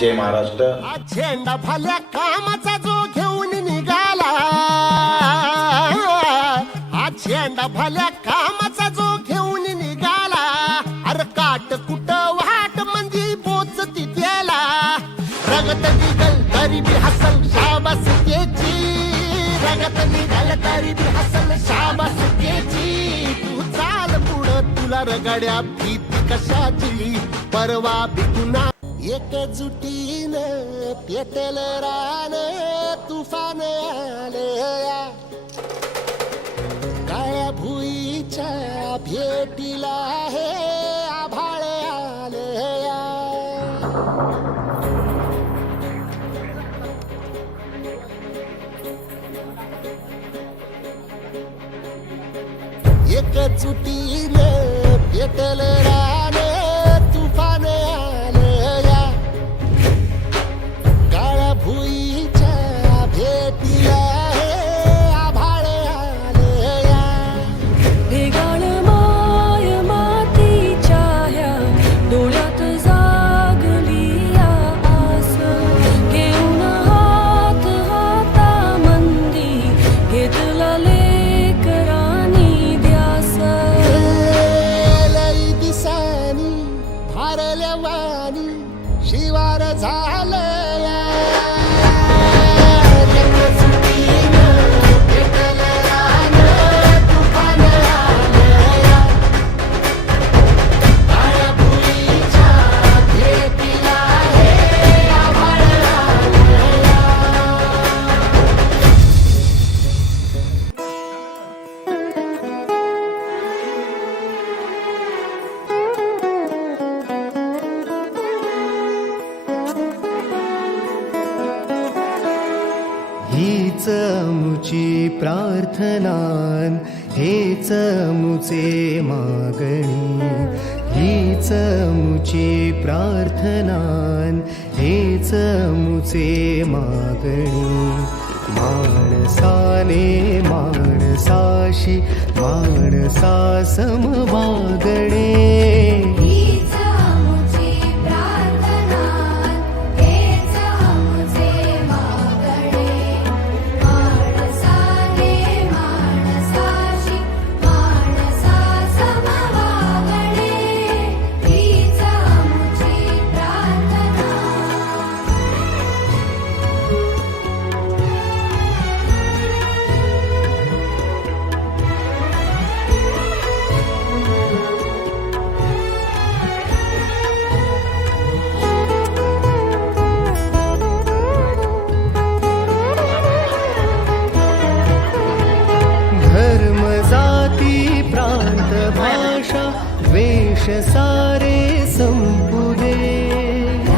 जय महाराष्ट्र. झेंडा भल्या कामाचा जो घेऊन निघाला, हा झेंडा भल्या कामाचा जो घेऊन निघाला, अरे काट कुट वाट मंदी पोचती त्याला, रगत निघल तरी बी हसल शाबास त्याची, रगत निघल तरी बी हसल शाबास त्याची. तू चाल पुढं तुला रगड्या भीती कशाची परवा बिकुना. एकजुटीनं पेटल रान तुफान आलया, काळ्या भुईच्या भेटीला हे आभाळ आलया. एकजुटीनं पेटल रान तुफान आलया, काळ्या भुईच्या भेटीला हे आभाळ आलया. भेगाळ माय मातीच्या ह्या डोळ्यात जागली या आस, घेऊन हात हातामंदी घेतला लेकरांनी ध्यास. लई दिसानी भारल्या वाणी शिवार झालया, एकजुटीनं पेटल रान तुफान आलया, काळ्या भुईच्या भेटीला हे आभाळ आलया. हीच मुची प्रार्थनान, हेच मुचे मागणी, हीच मुची प्रार्थनान, हेच मुचे मागणी. माणसाने माणसाशी माणसा सम वागणे, हीच आमुची प्रार्थना, हेच आमुचे मागणे. माणसाने माणसाशी माणसा सम वागणे, हीच आमुची प्रार्थना. धर्म जाती प्रांत भाषा वेश सारे